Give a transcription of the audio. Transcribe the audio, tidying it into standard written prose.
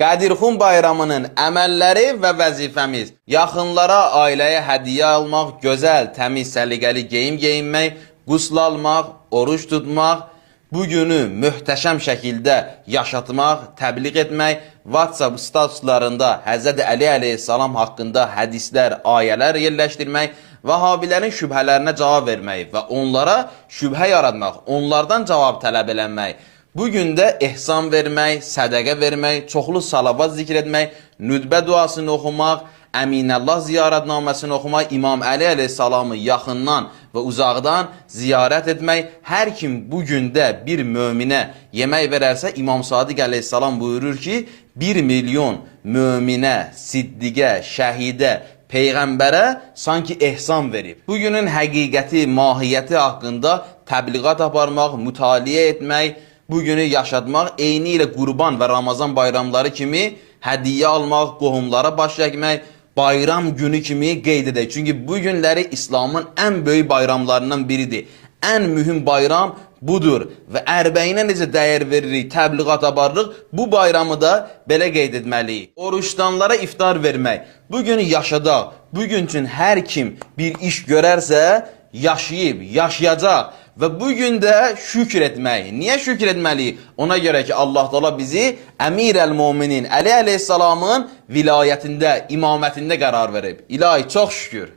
Qədirxan bayramının əməlləri və vəzifəmiz: yaxınlara, ailəyə hədiyyə almaq, gözəl, təmiz, səliqəli geyim geyinmək, qusl almaq, oruç tutmaq, bu günü möhtəşəm şəkildə yaşatmaq, təbliğ etmək, WhatsApp statuslarında Həzrət Əli əleyhissalam haqqında hədislər, ayələr yerləşdirmək, Vəhabilərin şübhələrinə cavab vermək və onlara şübhə yaratmaq, onlardan cavab tələb eləmək, bu gündə ehsan vermək, sədəqə vermək, çoxlu salavat zikr etmək, nüdbə duasını oxumaq, Əminəllah ziyarətnaməsini oxumaq, İmam Əli əleyhissalamı yaxından və uzaqdan ziyarət etmək. Hər kim bu gündə bir möminə yemək verərsə, İmam Sadiq əleyhissalam buyurur ki, 1 milyon möminə, siddiqə, şəhidə, Peyğəmbərə sanki ehsan verib. Bugünün həqiqəti, mahiyyəti haqqında təbliğat aparmaq, mütaliə etmək, bugünü yaşatmaq, eyni ilə Qurban və Ramazan bayramları kimi hədiyyə almaq, qohumlara baş çəkmək, bayram günü kimi qeyd edək. Çünki bu günləri İslamın ən böyük bayramlarından biridir. Ən mühüm bayram budur və ərbəyinə necə dəyər veririk, təbliğat aparırıq, bu bayramı da belə qeyd etməliyik. Oruçdanlara iftar vermək, bugünü yaşadaq, bugün üçün hər kim bir iş görərsə, yaşayıb, yaşayacaq və bugün də şükür etmək. Niyə şükür etməliyik? Ona görə ki, Allah Teala bizi Əmir-əl-Müminin Əli əleyhissalamın vilayətində, imamətində qərar verib. İlahi, çox şükür.